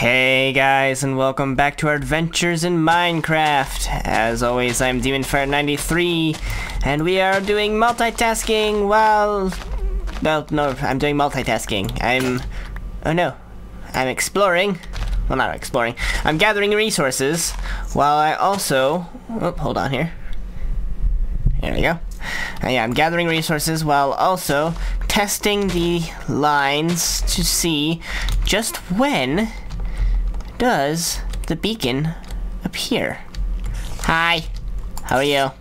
Hey guys, and welcome back to our adventures in Minecraft. As always, I'm DemonFire93, and we are doing multitasking while... Well, no, I'm doing multitasking. I'm exploring. Well, not exploring. I'm gathering resources, while I also... Oh, hold on here. There we go. Yeah, I'm gathering resources while also testing the lines to see just when does the beacon appear. Hi, how are you?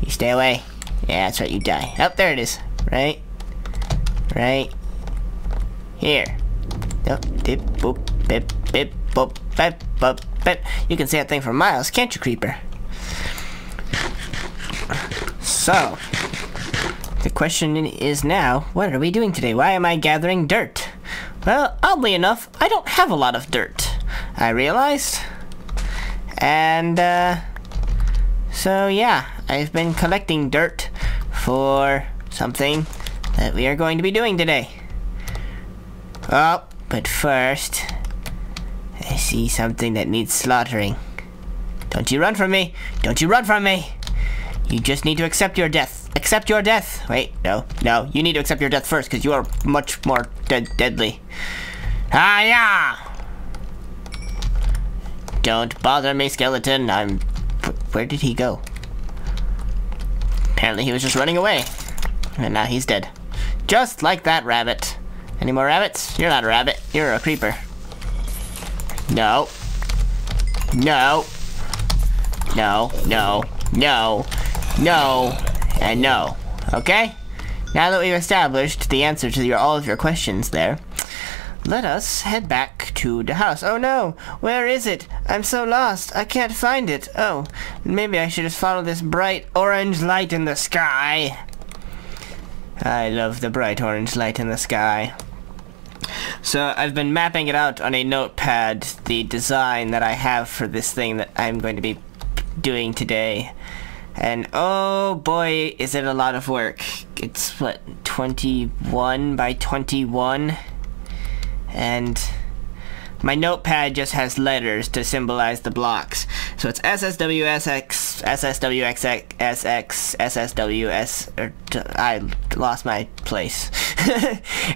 You stay away. Yeah, that's right, you die. Oh, there it is. Right here. Oh, dip, boop, bip, bip, boop, bip, boop, bip. You can see that thing for miles, can't you, creeper? So, the question is now, what are we doing today? Why am I gathering dirt? Well, oddly enough, I don't have a lot of dirt, I realized. And, so yeah, I've been collecting dirt for something that we are going to be doing today. Oh, but first, I see something that needs slaughtering. Don't you run from me! Don't you run from me! You just need to accept your death. Accept your death. Wait, no. You need to accept your death first, because you are much more deadly. Yeah. Don't bother me, skeleton. Where did he go? Apparently he was just running away. And now he's dead. Just like that rabbit. Any more rabbits? You're not a rabbit. You're a creeper. No. No. No. No. No. No, and no. Okay? Now that we've established the answer to all of your questions there, let us head back to the house. Oh no! Where is it? I'm so lost. I can't find it. Oh, maybe I should just follow this bright orange light in the sky. I love the bright orange light in the sky. So I've been mapping it out on a notepad, the design that I have for this thing that I'm going to be doing today. And oh boy, is it a lot of work. It's what, 21 by 21? And my notepad just has letters to symbolize the blocks. So it's SSWSX, SSWXX, SSWS, I lost my place.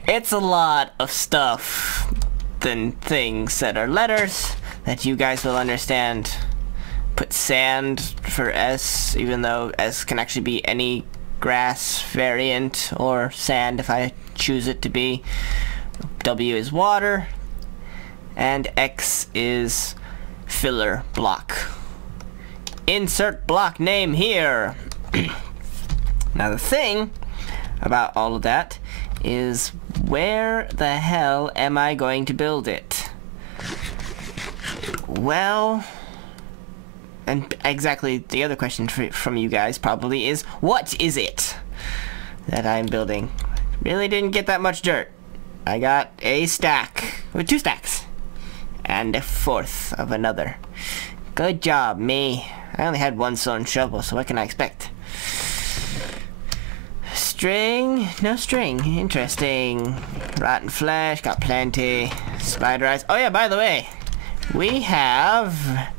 It's a lot of stuff than things that are letters that you guys will understand. Put sand for S, even though S can actually be any grass variant, or sand if I choose it to be. W is water, and X is filler block. Insert block name here. Now the thing about all of that is, where the hell am I going to build it? Well... And exactly the other question from you guys probably is, what is it that I'm building? Really didn't get that much dirt. I got a stack, or 2 stacks, and a 4th of another. Good job, me. I only had 1 stone shovel, so what can I expect? String? No string. Interesting. Rotten flesh, got plenty. Spider eyes. Oh yeah, by the way, we have...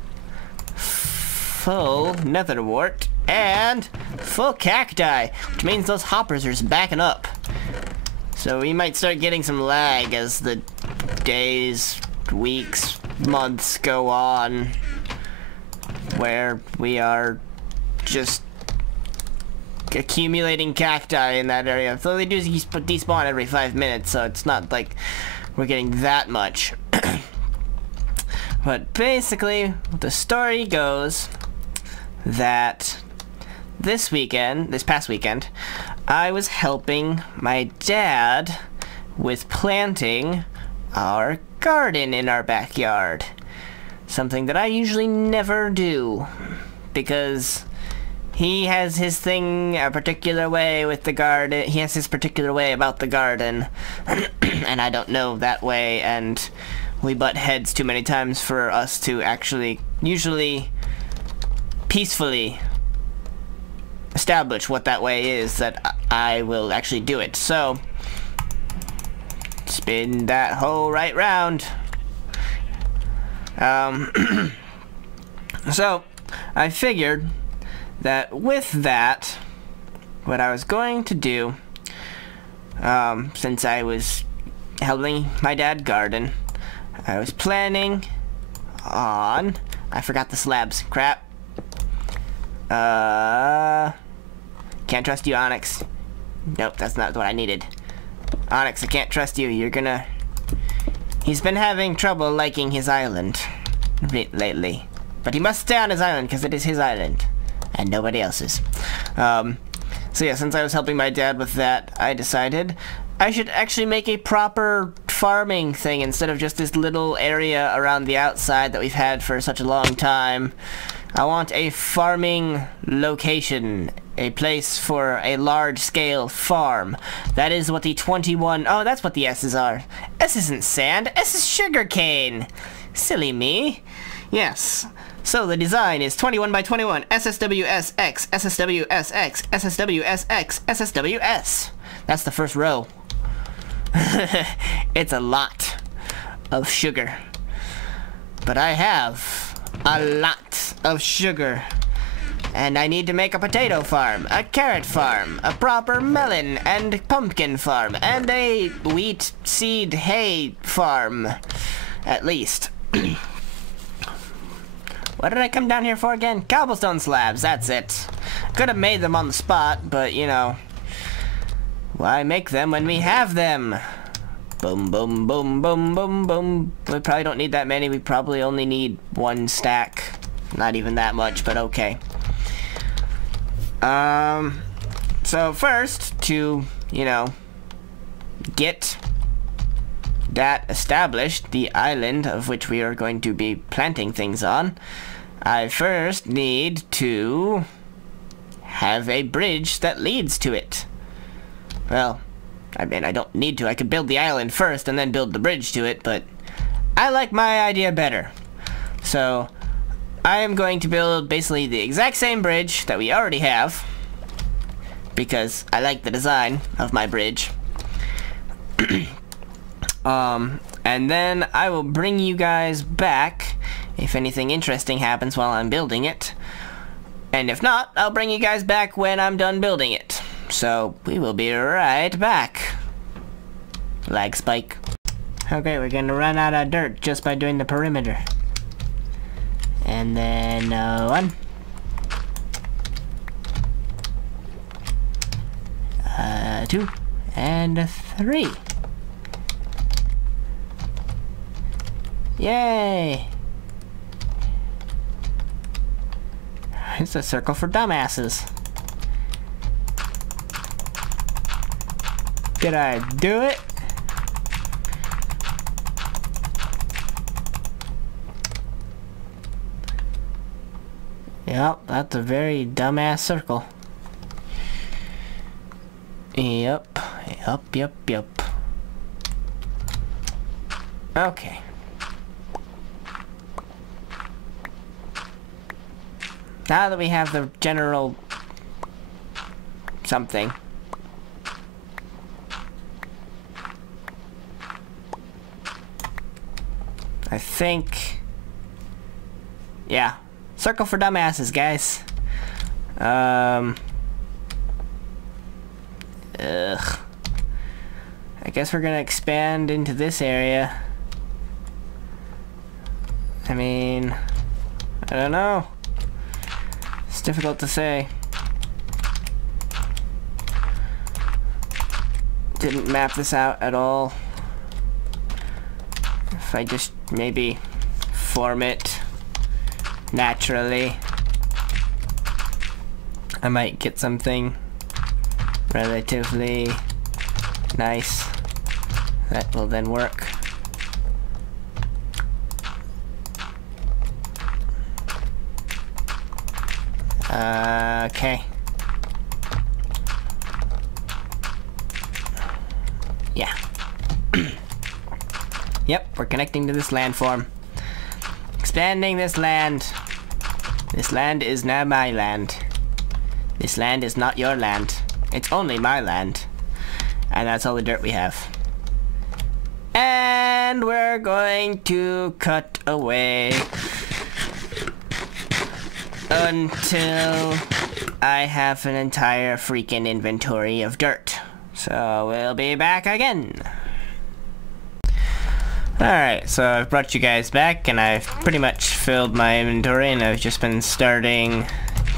full nether wart and full cacti, which means those hoppers are just backing up. So we might start getting some lag as the days, weeks, months go on, where we are just accumulating cacti in that area. So they do despawn every 5 minutes, so it's not like we're getting that much. But basically, the story goes that this past weekend, I was helping my dad with planting our garden in our backyard. Something that I usually never do, because he has his thing a particular way with the garden. He has his particular way about the garden, and I don't know that way, and we butt heads too many times for us to actually usually peacefully establish what that way is that I will actually do it. So spin that hoe right round. So, I figured that with that, what I was going to do, since I was helping my dad garden, I was planning on... I forgot the slabs. Crap. Can't trust you, Onyx. Nope, that's not what I needed. Onyx, I can't trust you. You're gonna... He's been having trouble liking his island lately. But he must stay on his island because it is his island. And nobody else's. So yeah, since I was helping my dad with that, I decided I should actually make a proper farming thing instead of just this little area around the outside that we've had for such a long time. I want a farming location, a place for a large-scale farm. That is what the 21... Oh, that's what the S's are. S isn't sand, S is sugarcane. Silly me. Yes. So the design is 21 by 21, SSWSX, SSWSX, SSWSX, SSWS. That's the first row. It's a lot of sugar. But I have a lot of sugar. And I need to make a potato farm, a carrot farm, a proper melon and pumpkin farm, and a wheat seed hay farm. At least. What did I come down here for again? Cobblestone slabs, that's it. Could have made them on the spot, but you know, why make them when we have them? Boom, boom, boom, boom, boom, boom. We probably don't need that many. We probably only need one stack. Not even that much, but okay. So first, to, you know, get that established, the island of which we are going to be planting things on, I first need to have a bridge that leads to it. Well, I mean, I don't need to. I could build the island first and then build the bridge to it, but I like my idea better. So, I am going to build basically the exact same bridge that we already have, because I like the design of my bridge. And then I will bring you guys back if anything interesting happens while I'm building it. And if not, I'll bring you guys back when I'm done building it. So, we will be right back. Lag spike. Okay, we're gonna run out of dirt just by doing the perimeter. And then, 1. 2. And 3. Yay! It's a circle for dumbasses. Did I do it? Yep, that's a very dumbass circle. Yep. Okay. Now that we have the general something, I think, yeah, circle for dumbasses, guys. I guess we're gonna expand into this area. I mean, I don't know. It's difficult to say. Didn't map this out at all. If I just maybe form it naturally, I might get something relatively nice that will then work. Okay. Yeah. Yep, we're connecting to this landform. Expanding this land. This land is now my land. This land is not your land. It's only my land. And that's all the dirt we have. And And we're going to cut away until I have an entire freaking inventory of dirt. So we'll be back again. Alright, so I've brought you guys back and I've pretty much filled my inventory, and I've just been starting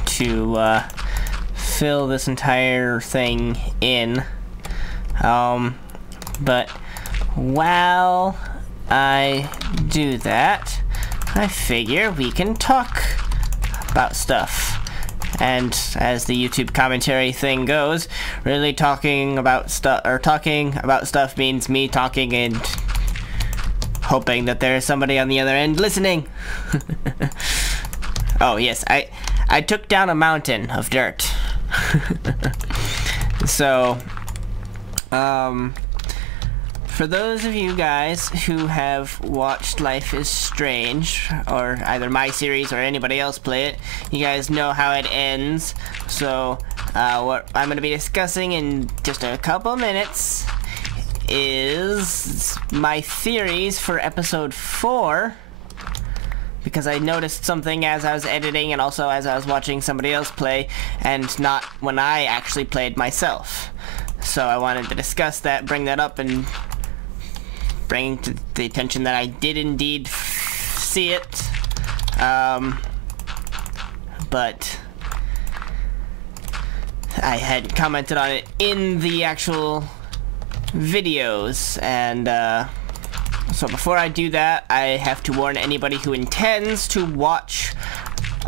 to fill this entire thing in. But while I do that, I figure we can talk about stuff. And as the YouTube commentary thing goes, really talking about stuff means me talking and hoping that there's somebody on the other end listening. Oh yes, I took down a mountain of dirt. So, for those of you guys who have watched Life is Strange, or either my series or anybody else play it, you guys know how it ends. So, what I'm going to be discussing in just a couple minutes is my theories for episode 4, because I noticed something as I was editing and also as I was watching somebody else play, and not when I actually played myself. So I wanted to discuss that, bring that up, and bring to the attention that I did indeed see it. But I had commented on it in the actual videos, and so before I do that, I have to warn anybody who intends to watch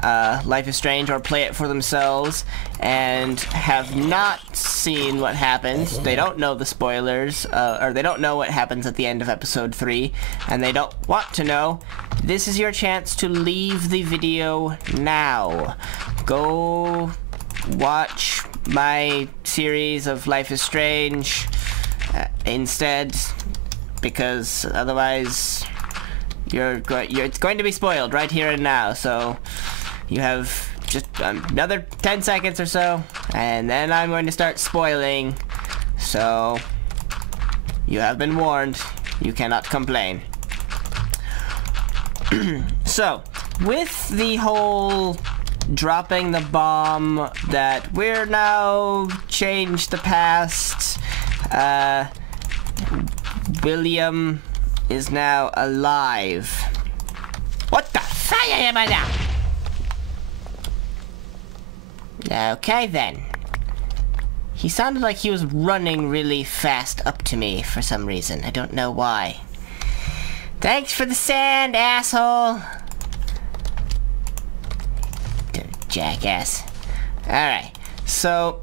Life is Strange or play it for themselves and have not seen what happens. They don't know the spoilers, or they don't know what happens at the end of episode 3, and they don't want to know. This is your chance to leave the video now. Go watch my series of Life is Strange instead, because otherwise it's going to be spoiled right here and now. So you have just another 10 seconds or so, and then I'm going to start spoiling. So you have been warned. You cannot complain. So with the whole dropping the bomb that we're now changed the past, William is now alive. What the fire am I now? Okay then. He sounded like he was running really fast up to me for some reason. I don't know why. Thanks for the sand, asshole. Jackass. Alright, so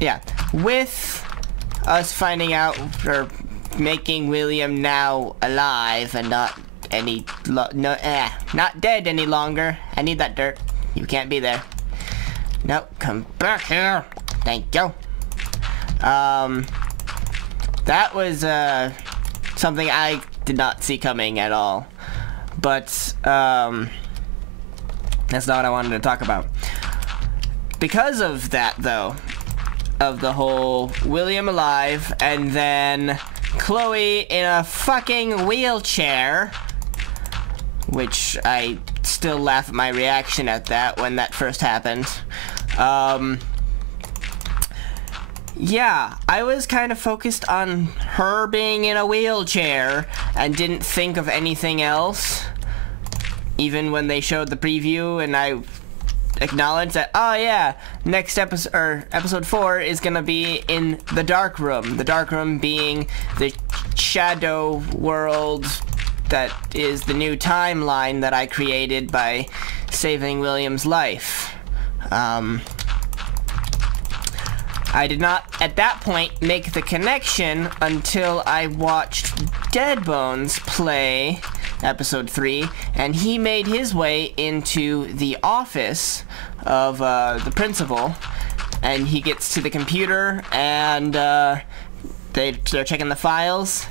yeah, with us finding out, or making William now alive and not not dead any longer. I need that dirt. You can't be there. Nope, come back here. Thank you. That was something I did not see coming at all. But that's not what I wanted to talk about. Because of that, though, of the whole William alive and then Chloe in a fucking wheelchair, which I still laugh at my reaction at that when that first happened. Yeah, I was kind of focused on her being in a wheelchair and didn't think of anything else, even when they showed the preview, and I acknowledged that, oh yeah, next episode, or episode 4 is gonna be in the dark room. The dark room being the shadow world that is the new timeline that I created by saving William's life. I did not, at that point, make the connection until I watched Dead Bones play episode 3, and he made his way into the office of the principal, and he gets to the computer, and they're checking the files,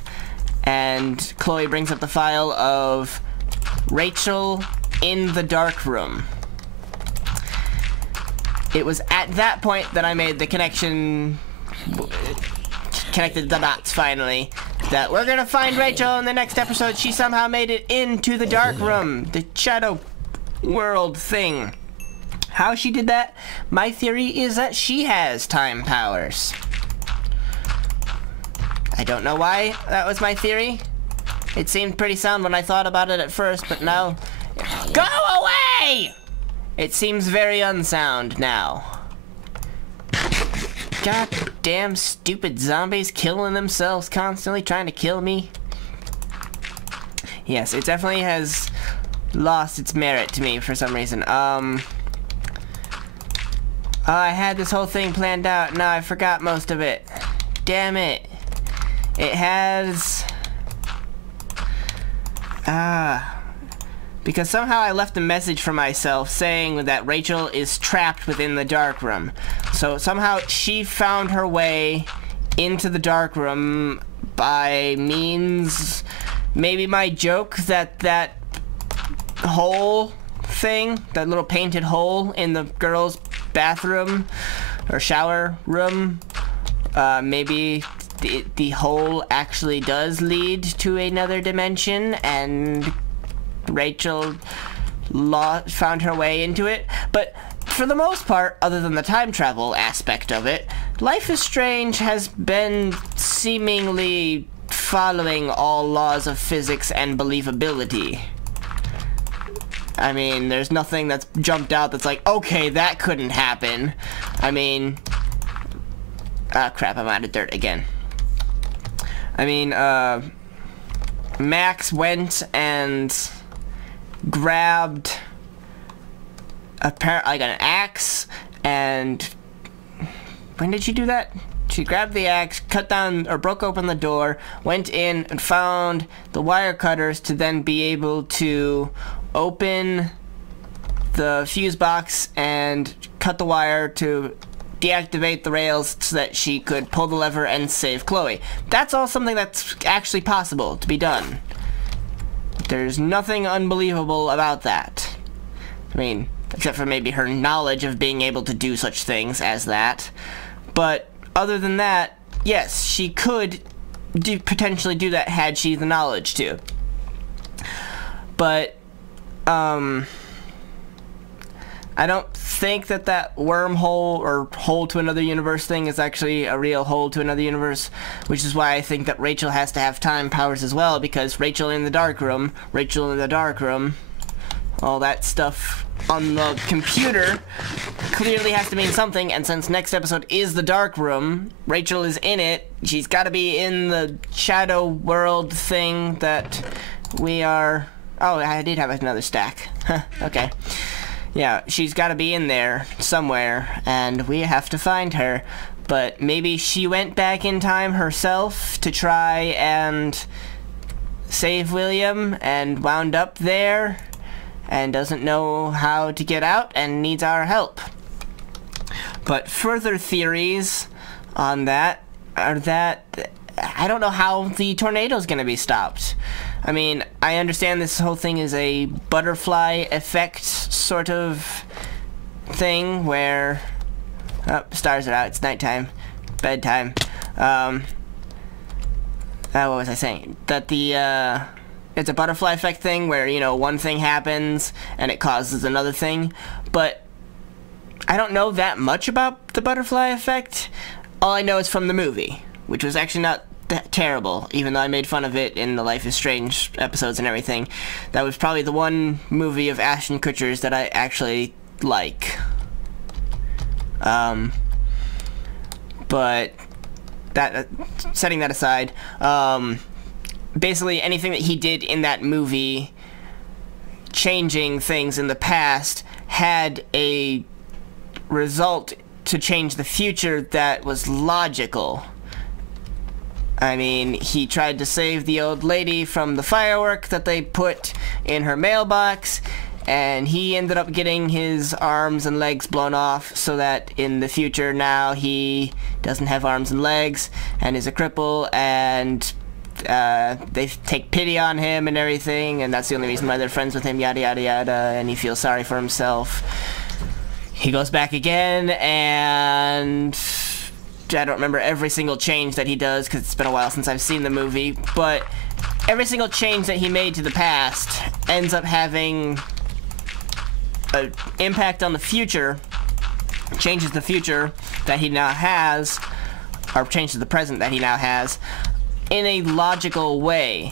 and Chloe brings up the file of Rachel in the dark room. It was at that point that I made the connection, connected the dots finally, that we're gonna find Rachel in the next episode. She somehow made it into the dark room, the shadow world thing. How she did that? My theory is that she has time powers. I don't know why that was my theory. It seemed pretty sound when I thought about it at first, but now... Go away! It seems very unsound now. God damn stupid zombies killing themselves constantly, trying to kill me. Yes, it definitely has lost its merit to me for some reason. I had this whole thing planned out, now I forgot most of it. Damn it. It has... because somehow I left a message for myself saying that Rachel is trapped within the dark room. So somehow she found her way into the dark room by means... Maybe my joke that hole thing, that little painted hole in the girl's bathroom or shower room, maybe the hole actually does lead to another dimension and Rachel found her way into it. But for the most part, other than the time travel aspect of it, Life is Strange has been seemingly following all laws of physics and believability. I mean, there's nothing that's jumped out that's like, okay, that couldn't happen. I mean... Ah, crap, I'm out of dirt again. I mean, Max went and grabbed like an axe, and when did she do that? She grabbed the axe, cut down or broke open the door, went in and found the wire cutters to then be able to open the fuse box and cut the wire to deactivate the rails so that she could pull the lever and save Chloe. That's all something that's actually possible to be done. There's nothing unbelievable about that. I mean, except for maybe her knowledge of being able to do such things as that. But other than that, yes, she could potentially do that had she the knowledge to. But, I don't think that wormhole or hole to another universe thing is actually a real hole to another universe, which is why I think that Rachel has to have time powers as well, because Rachel in the dark room, all that stuff on the computer clearly has to mean something, and since next episode is the dark room, Rachel is in it, she's got to be in the shadow world thing that we are... Oh, I did have another stack. Okay. Yeah, she's got to be in there somewhere, and we have to find her. But maybe she went back in time herself to try and save William and wound up there and doesn't know how to get out and needs our help. But further theories on that are that I don't know how the tornado's going to be stopped. I mean, I understand this whole thing is a butterfly effect sort of thing where... Oh, stars are out, it's nighttime, bedtime. What was I saying? That the, it's a butterfly effect thing where, you know, one thing happens and it causes another thing. But I don't know that much about the butterfly effect. All I know is from the movie, which was actually not that terrible, even though I made fun of it in the Life is Strange episodes and everything. That was probably the one movie of Ashton Kutcher's that I actually like. But that setting that aside, basically anything that he did in that movie, changing things in the past, had a result to change the future that was logical. I mean, he tried to save the old lady from the firework that they put in her mailbox, and he ended up getting his arms and legs blown off so that in the future now he doesn't have arms and legs and is a cripple, and they take pity on him and everything, and that's the only reason why they're friends with him, yada yada yada, and he feels sorry for himself. He goes back again, and I don't remember every single change that he does because it's been a while since I've seen the movie, but every single change that he made to the past ends up having an impact on the future, changes the future that he now has, or changes the present that he now has, in a logical way.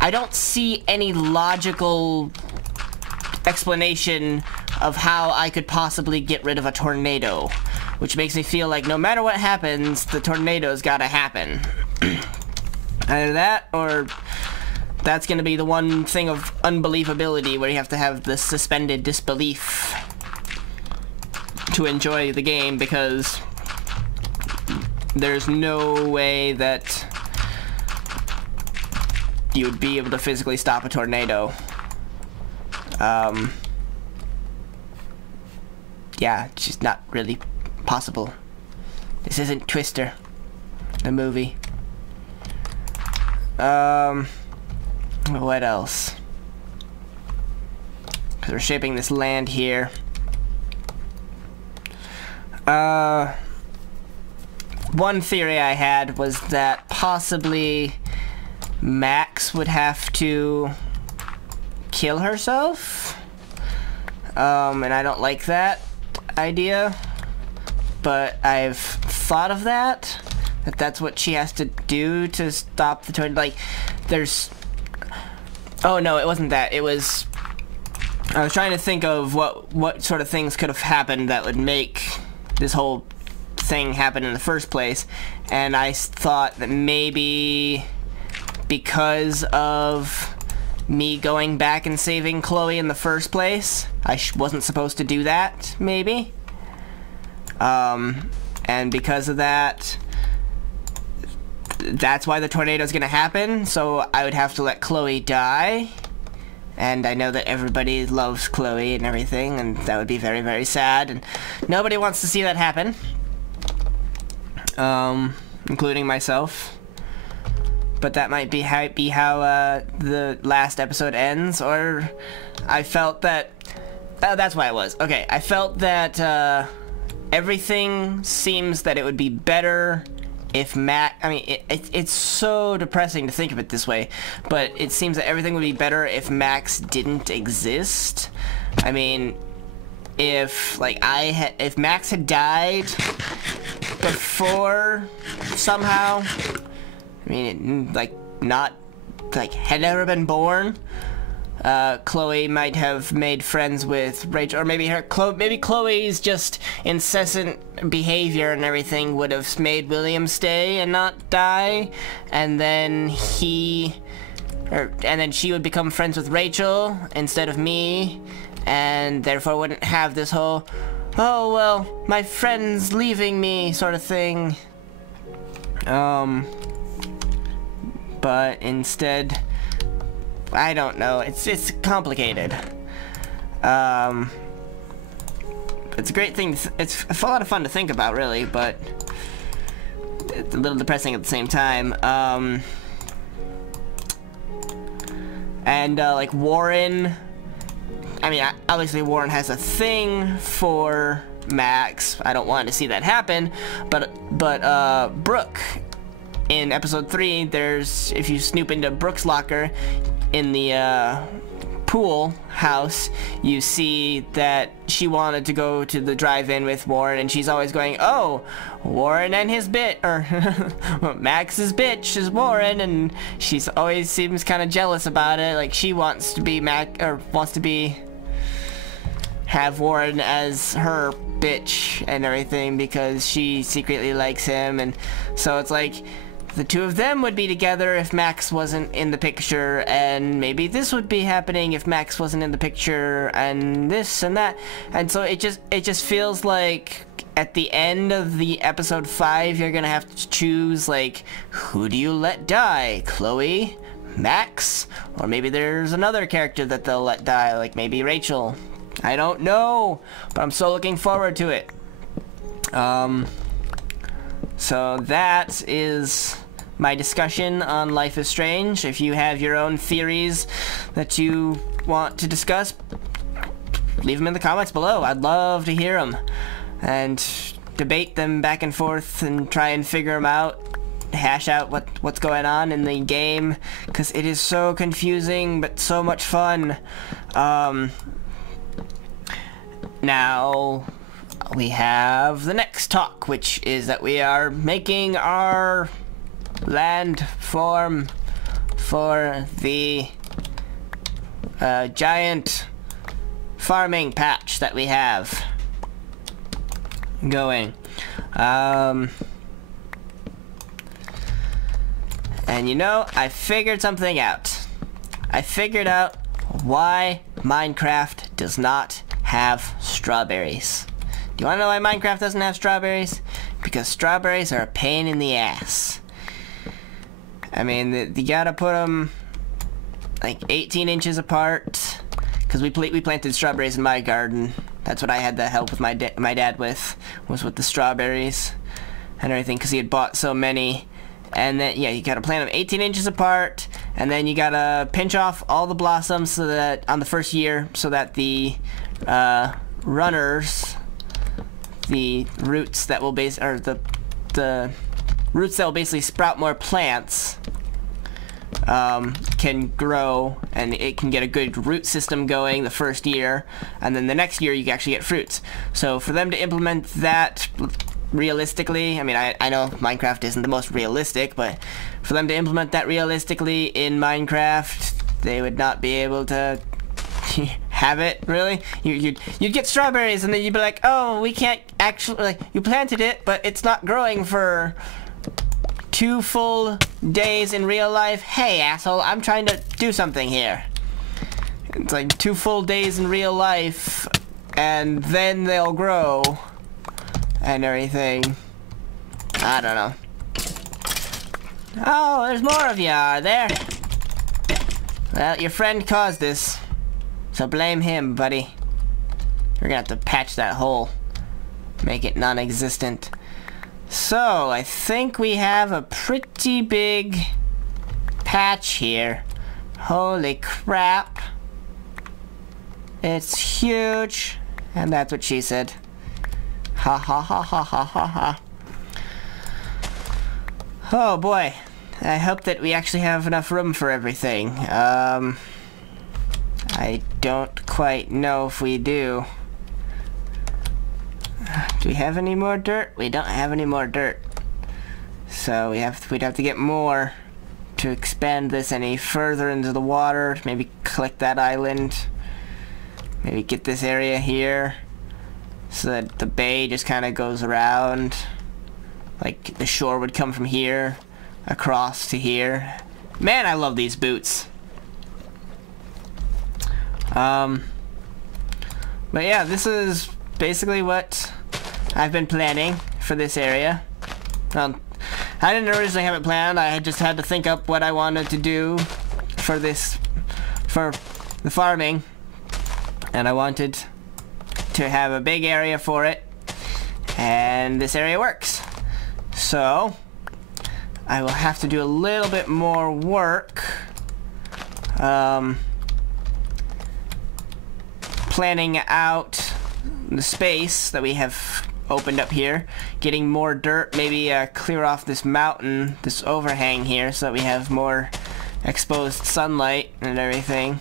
I don't see any logical explanation of how I could possibly get rid of a tornado, which makes me feel like no matter what happens, the tornado's gotta happen. Either that, or that's gonna be the one thing of unbelievability where you have to have the suspended disbelief to enjoy the game, because there's no way that you would be able to physically stop a tornado. Yeah, it's just not really possible. This isn't Twister, the movie. What else? Because we're shaping this land here. One theory I had was that possibly Max would have to kill herself. And I don't like that idea, but I've thought of that that's what she has to do to stop the tornado. Like, there's... Oh, no, it wasn't that. It was... I was trying to think of what sort of things could have happened that would make this whole thing happen in the first place, and I thought that maybe because of me going back and saving Chloe in the first place, I wasn't supposed to do that, maybe. And because of that, that's why the tornado's gonna happen, so I would have to let Chloe die. And I know that everybody loves Chloe and everything, and that would be very, very sad, and nobody wants to see that happen. Including myself. But that might be how the last episode ends, or I felt that... that's why it was. Okay, I felt that everything seems that it would be better if Max... I mean, it's so depressing to think of it this way, but it seems that everything would be better if Max didn't exist. I mean, if Max had died before somehow, I mean, had never been born, Chloe might have made friends with Rachel, or maybe Chloe's just incessant behavior and everything would have made William stay and not die, and then she would become friends with Rachel instead of me, and therefore wouldn't have this whole, oh well, my friend's leaving me sort of thing. But instead, I don't know, it's complicated. It's a great thing, it's a lot of fun to think about, really, but it's a little depressing at the same time. Like Warren, I mean, obviously Warren has a thing for Max. I don't want to see that happen, but Brooke, in episode 3, there's, if you snoop into Brooke's locker in the pool house, you see that she wanted to go to the drive-in with Warren, and she's always going, oh, Warren and his Max's bitch is Warren, and she's always seems kind of jealous about it, like she wants to be have Warren as her bitch and everything because she secretly likes him, and so it's like the two of them would be together if Max wasn't in the picture, and maybe this would be happening if Max wasn't in the picture, and this and that, and so it just feels like at the end of the episode 5 you're gonna have to choose, like, who do you let die? Chloe? Max? Or maybe there's another character that they'll let die, like maybe Rachel. I don't know, but I'm so looking forward to it. So that is my discussion on Life is Strange. If you have your own theories that you want to discuss, leave them in the comments below. I'd love to hear them. And debate them back and forth and try and figure them out, hash out what's going on in the game, because it is so confusing but so much fun. Now we have the next talk, which is that we are making our land form for the giant farming patch that we have going. And you know, I figured something out. I figured out why Minecraft does not have strawberries. Do you want to know why Minecraft doesn't have strawberries? Because strawberries are a pain in the ass. I mean, you gotta put them like 18 inches apart. Because we planted strawberries in my garden. That's what I had the help with my dad with, was with the strawberries and everything, because he had bought so many. And then, yeah, you gotta plant them 18 inches apart, and then you gotta pinch off all the blossoms so that on the first year, so that the runners, the roots that will the roots that will basically sprout more plants, can grow, and it can get a good root system going the first year, and then the next year you can actually get fruits. So for them to implement that realistically, I mean, I know Minecraft isn't the most realistic, but for them to implement that realistically in Minecraft, they would not be able to have it, really. You'd get strawberries, and then you'd be like, oh, we can't actually, like, you planted it, but it's not growing for 2 full days in real life. Hey, asshole, I'm trying to do something here. It's like 2 full days in real life, and then they'll grow and everything. I don't know. Oh, there's more of you, are there? Well, your friend caused this, so blame him, buddy. We're gonna have to patch that hole, make it non-existent. So, I think we have a pretty big patch here. Holy crap. It's huge. And that's what she said. Ha ha ha ha ha ha ha. Oh boy. I hope that we actually have enough room for everything. I don't quite know if we do. Do we have any more dirt? We don't have any more dirt. So we'd have to get more to expand this any further into the water. Maybe collect that island. Maybe get this area here so that the bay just kind of goes around. Like the shore would come from here across to here. Man, I love these boots. But yeah, this is basically what I've been planning for this area. I didn't originally have it planned. I just had to think up what I wanted to do for this, for the farming, and I wanted to have a big area for it, and this area works. So I will have to do a little bit more work planning out the space that we have opened up here, getting more dirt, maybe clear off this mountain, this overhang here, so that we have more exposed sunlight and everything.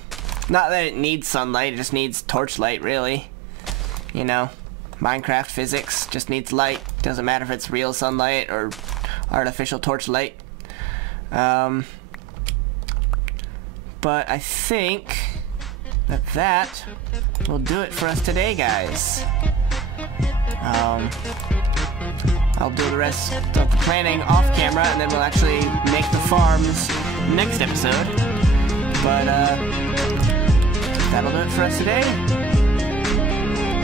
Not that it needs sunlight, it just needs torchlight, really. You know, Minecraft physics just needs light. Doesn't matter if it's real sunlight or artificial torchlight. But I think that will do it for us today, guys. I'll do the rest of the planning off camera, and then we'll actually make the farms next episode. But that'll do it for us today.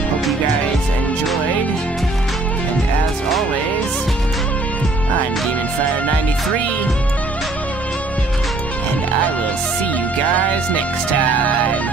Hope you guys enjoyed, and as always, I'm DemonFire93, and I will see you guys next time.